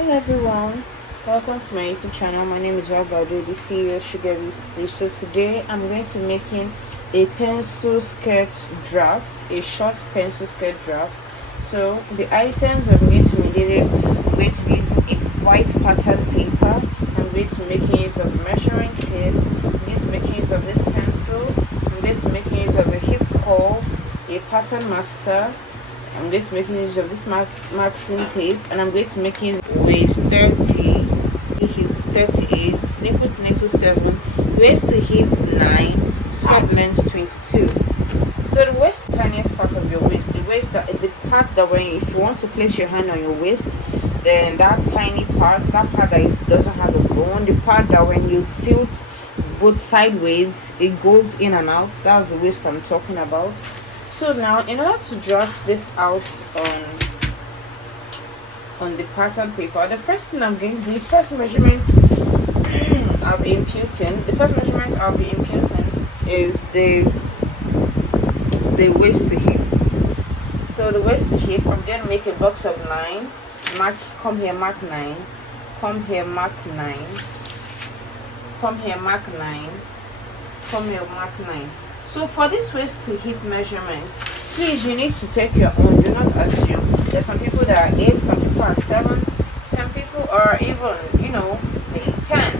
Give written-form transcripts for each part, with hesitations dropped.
Hello everyone, welcome to my YouTube channel. My name is Rabado, the CEO Sugar Beast. So today I'm going to be making a pencil skirt draft, a short pencil skirt draft. So the items I'm going to be needing, I'm going to be using a white pattern paper. I'm going to be making use of measuring tape. I'm going to be making use of this pencil. I'm going to be making use of a hip curve, a pattern master. I'm going to make use of this masking tape, and I'm going to make use of waist 30, hip 38, nipple to nipple 7, waist to hip 9, skirt length 22. So the waist is the tiniest part of your waist. The waist, the part that when if you want to place your hand on your waist, then that tiny part, that part that doesn't have a bone, the part that when you tilt both sideways, it goes in and out. That's the waist I'm talking about. So now, in order to draft this out on the pattern paper, the first thing I'm going to do, the first measurement I'll be imputing is the waist to hip. So the waist to hip, I'm going to make a box of 9. Come here, mark 9. Come here, mark 9. Come here, mark 9. Come here, mark 9. So for this waist to hip measurement, please, you need to take your own. Do not assume. There's some people that are 8, some people are 7, some people are even, maybe 10.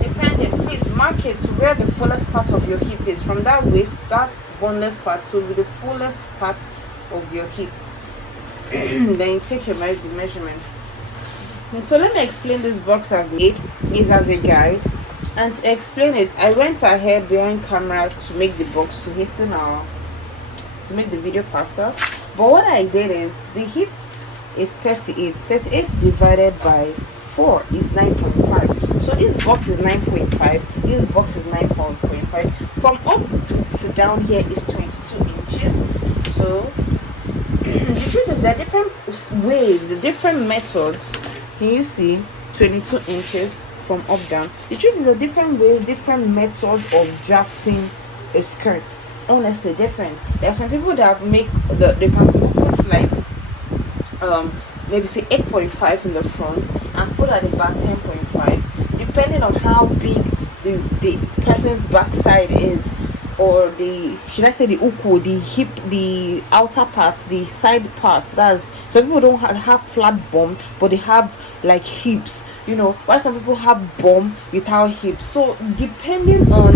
Depending, please mark it to where the fullest part of your hip is. From that waist, that boneless part to the fullest part of your hip. Then you take your measurement. And so let me explain this box I've made. Is as a guide. And to explain it, I went ahead behind camera to make the box to make the video faster. But what I did is, the hip is 38. 38 divided by 4 is 9.5. So this box is 9.5. This box is 9.5. From up to down here is 22 inches. So the truth is, there are different ways, the different methods. Can you see 22 inches? From up down, the truth is, there are different ways, different methods of drafting a skirt. Honestly, different. There are some people that they can put like maybe say 8.5 in the front and put at the back 10.5, depending on how big the person's backside is, or should I say the uku, the hip, the outer parts, the side parts. That's, some people don't have flat bum, but they have like hips, while some people have bum without hips. So depending on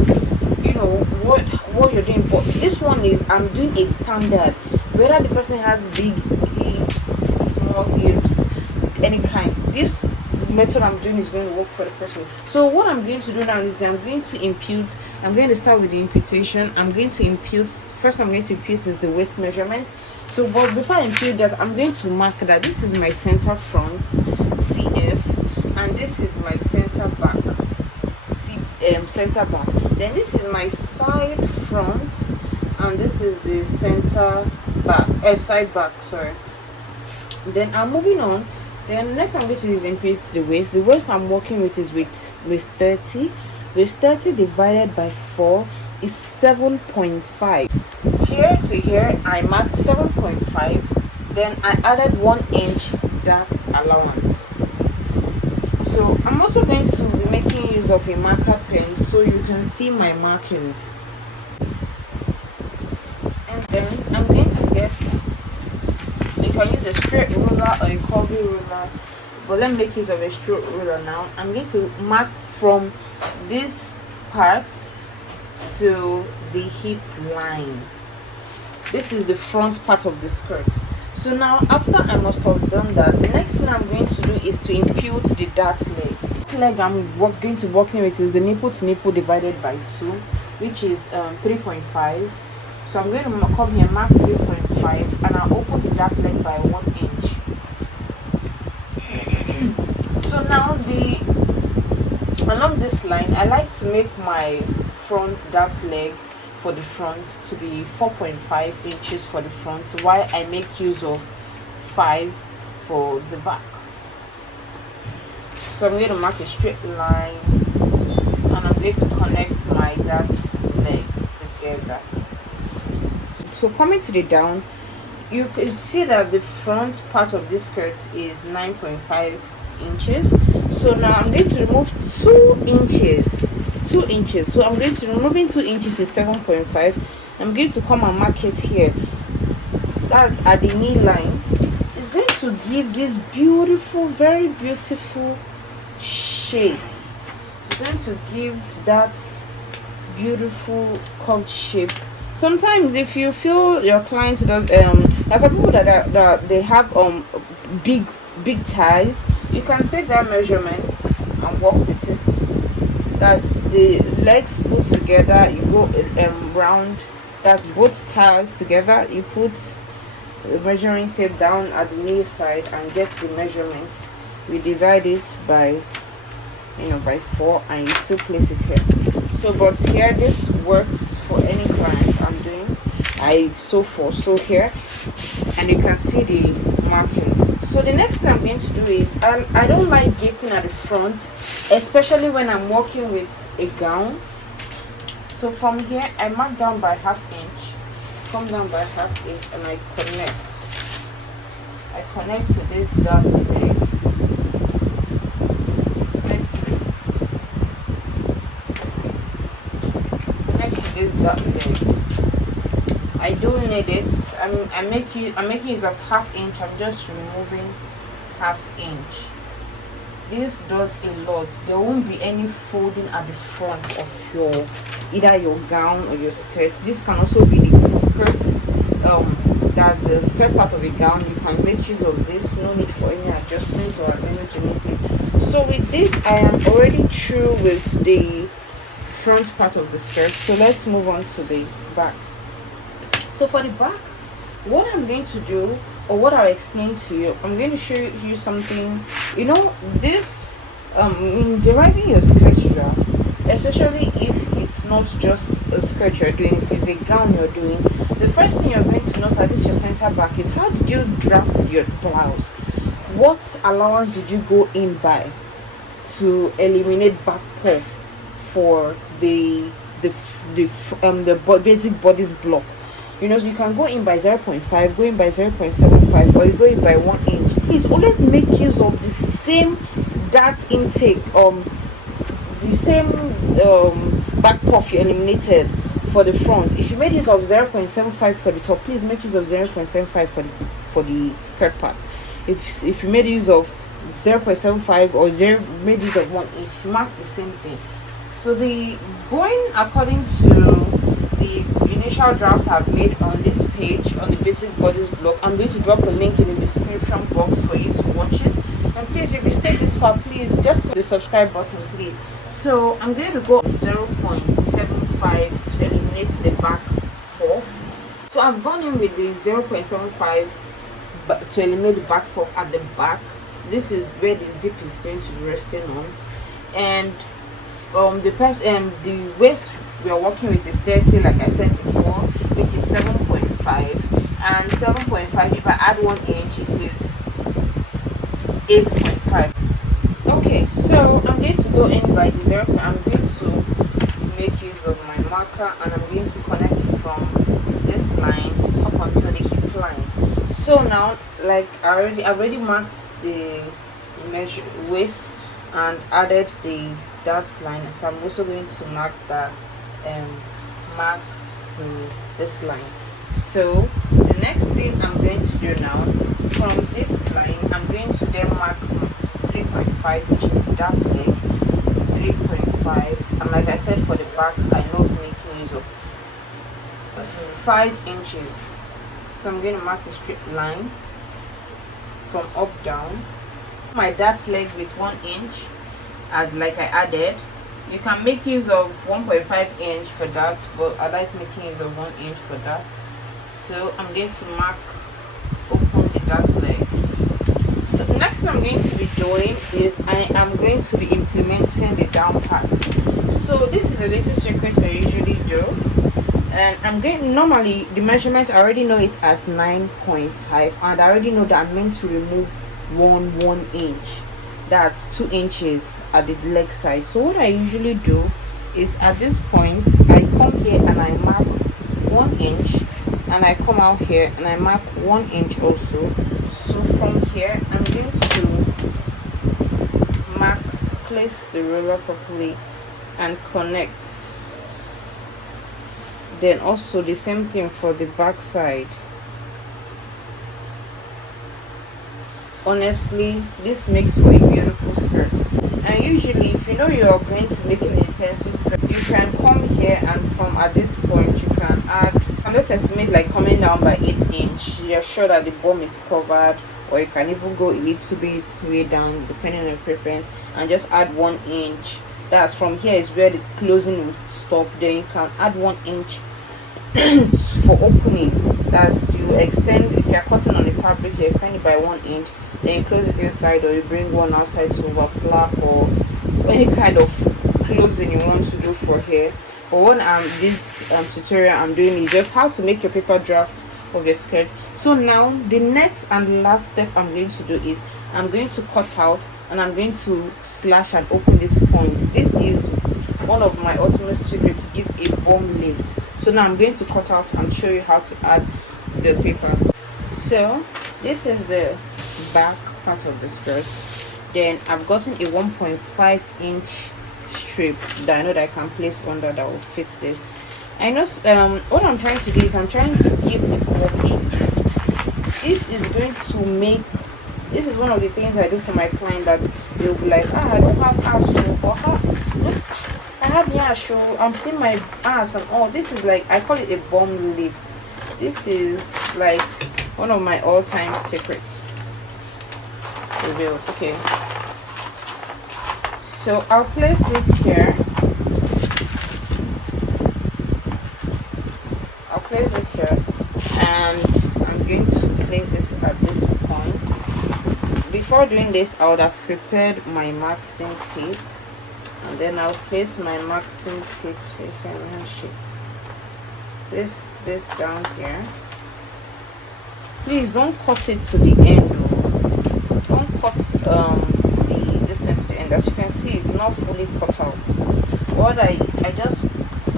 what you're doing, but this one is, I'm doing a standard, whether the person has big hips, small hips, any kind. This method I'm doing is going to work for the person. So what I'm going to do now is I'm going to start with the imputation. I'm going to impute is the waist measurement. So but before I impute that, I'm going to mark that this is my center front, CF, and this is my center back, center back. Then this is my side front, and this is the center back, side back, sorry. Then I'm moving on. Then next I'm going to use impute the waist. The waist I'm working with is with 30. Waist 30 divided by 4 is 7.5. Here to here I marked 7.5. Then I added 1 inch dart allowance. So I'm also going to be making use of a marker pen so you can see my markings. And then I'm going to get, you can use a straight ruler or a curvy ruler, but let me make use of a straight ruler now. I'm going to mark from this part to the hip line. This is the front part of the skirt. So now, after I must have done that, the next thing I'm going to do is to impute the dart leg. The leg I'm going to working with is the nipple to nipple divided by 2, which is 3.5. So I'm going to come here, mark 3.5, and I'll open the dart leg by 1 inch. So now along this line, I like to make my front dart leg for the front to be 4.5 inches for the front, while I make use of 5 for the back. So I'm going to mark a straight line, and I'm going to connect my dart legs together. So coming to the down, you can see that the front part of this skirt is 9.5 inches. So now I'm going to remove 2 inches. So I'm going to removing 2 inches is 7.5. I'm going to come and mark it here. That's at the knee line. It's going to give this beautiful, very beautiful shape. It's going to give that beautiful curved shape. Sometimes if you feel your client does there's some people that they have big thighs, you can take that measurement and work with it. That's the legs put together, you go round. That's both thighs together, you put the measuring tape down at the knee side and get the measurements. We divide it by by 4 and you still place it here. So but here this works for any client I'm doing. I sew here and you can see the markings. So the next thing I'm going to do is I don't like gaping at the front, especially when I'm working with a gown. So from here I mark down by 1/2 inch, come down by 1/2 inch, and I connect to this dart leg. This dot leg. I do need it. I'm making use of 1/2 inch. I'm just removing 1/2 inch. This does a lot. There won't be any folding at the front of either your gown or your skirt. This can also be the skirt. That's the skirt part of a gown. You can make use of this. No need for any adjustment or anything. So with this, I am already through with the front part of the skirt. So let's move on to the back. So for the back, what I'm going to do, or what I'll explain to you, I'm going to show you something. This in deriving your skirt draft, especially if it's not just a skirt you're doing, if it's a gown you're doing, the first thing you're going to note at this your center back is how did you draft your blouse? What allowance did you go in by to eliminate back puff for the basic bodice block? You can go in by 0.5, go in by 0.75, or you go in by 1 inch. Please always make use of the same dart intake, the same back puff you eliminated for the front. If you made use of 0.75 for the top, please make use of 0.75 for the skirt part. If you made use of 0.75 or made use of 1 inch, mark the same thing. So the going according to the initial draft I've made on this page on the basic bodice block, I'm going to drop a link in the description box for you to watch it. And please, if you stayed this far, please just click the subscribe button, please. So I'm going to go 0.75 to eliminate the back puff. So I've gone in with the 0.75 to eliminate the back puff at the back. This is where the zip is going to be resting on, and the waist we are working with is 30, like I said before, which is 7.5, and 7.5, if I add 1 inch, it is 8.5. Okay, so I'm going to go in by the 0. I'm going to make use of my marker, and I'm going to connect from this line up until the hip line. So now, like I've already marked the measure waist and added the dart line, so I'm also going to mark that mark to this line. So the next thing I'm going to do now, from this line I'm going to then mark 3.5, which is the dart leg, 3.5, and like I said, for the back I love making use of 5 inches. So I'm going to mark a straight line from up down. My dart leg with 1 inch, and like I added, you can make use of 1.5 inch for that, but I like making use of 1 inch for that. So I'm going to mark open the dart leg. So the next thing I'm going to be doing is I am going to be implementing the down part. So this is a little secret I usually do, and I'm going, normally the measurement I already know it as 9.5, and I already know that I'm meant to remove 1 inch. That's 2 inches at the leg side. So what I usually do is at this point I come here and I mark 1 inch, and I come out here and I mark 1 inch also. So from here I'm going to place the roller properly and connect. Then also the same thing for the back side. Honestly, this makes for a beautiful skirt. And usually if you know you are going to make it a pencil skirt, you can come here and from at this point you can add, and just estimate like coming down by 8 inch. You're sure that the bum is covered, or you can even go a little bit way down depending on your preference and just add 1 inch. That's from here is where the closing will stop. Then you can add 1 inch for opening. That's you extend, if you're cutting on the fabric, you extend it by 1 inch, then you close it inside, or you bring one outside to overflap, or any kind of closing you want to do for hair. But what this tutorial I'm doing is just how to make your paper draft of your skirt. So now the next and last step I'm going to do is I'm going to cut out and I'm going to slash and open this point. This is one of my ultimate secrets to give a bum lift. So now I'm going to cut out and show you how to add the paper. So this is the back part of the skirt. Then I've gotten a 1.5 inch strip that I know that I can place under that will fit this. I know what I'm trying to do is I'm trying to give the bum a lift. This is going to make, this is one of the things I do for my client, that they'll be like, I don't have ass, or look, I have ass, I'm seeing my ass and all. This is like, I call it a bum lift. This is like one of my all-time secrets. Okay, so I'll place this here. I'll place this here, and I'm going to place this at this point. Before doing this, I would have prepared my marking tape, and then I'll place my marking tape. Place this down here. Please don't cut it to the end. Don't cut the distance to the end. As you can see, it's not fully cut out. What I just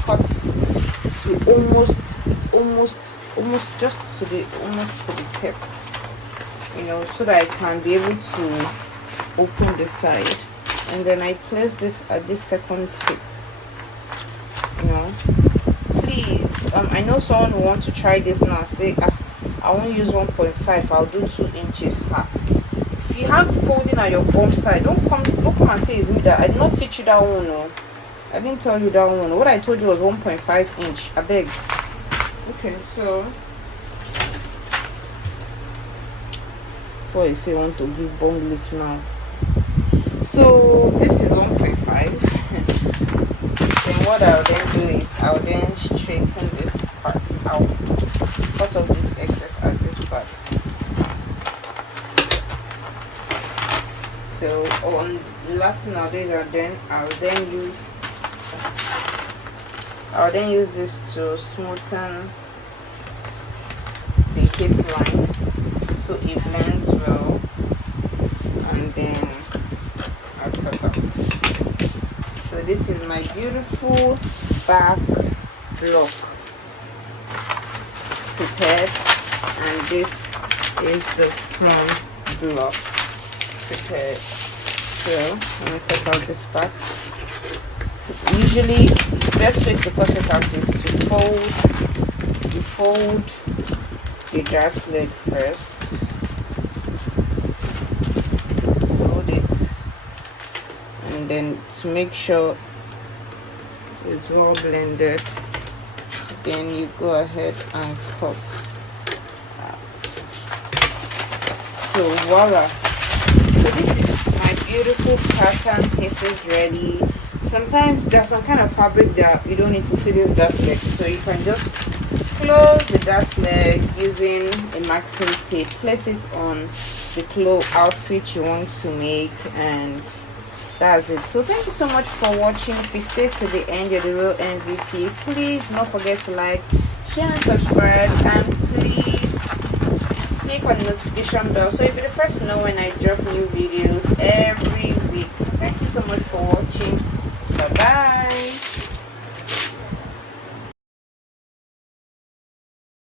cut to almost, it's almost just to the almost to the tip, you know, so that I can be able to open the side. And then I place this at this second tip, you know. Please, I know someone will want to try this now, say I won't use 1.5, I'll do 2 inches. If you have folding at your bum side, don't come and say it's me that I did not teach you that one. No, I didn't tell you that one. What I told you was 1.5 inch. I beg. Okay, so what you say, want to give bum lift now. So this is 1.5. Then what I'll then do is I'll then straighten this part out, cut off this excess at this part. So on the last thing I'll do is I'll then use this to smoothen the hip line so it blends well, and then I'll cut out. So this is my beautiful back block prepared, and this is the front block prepared. So let me cut out this part. So usually the best way to cut it out is to fold the dart leg first, fold it, and then to make sure it's well blended, then you go ahead and cut out. So voila. So this is my beautiful pattern pieces ready. Sometimes there's some kind of fabric that you don't need to see this dart leg, so you can just close the dart leg using a maxim tape, place it on the clothes outfit you want to make, and that's it. So thank you so much for watching. If you stayed to the end, you're the real MVP. Please don't forget to like, share and subscribe, and please click on the notification bell so you'll be the first to know when I drop new videos every week. So thank you so much for watching. Bye bye.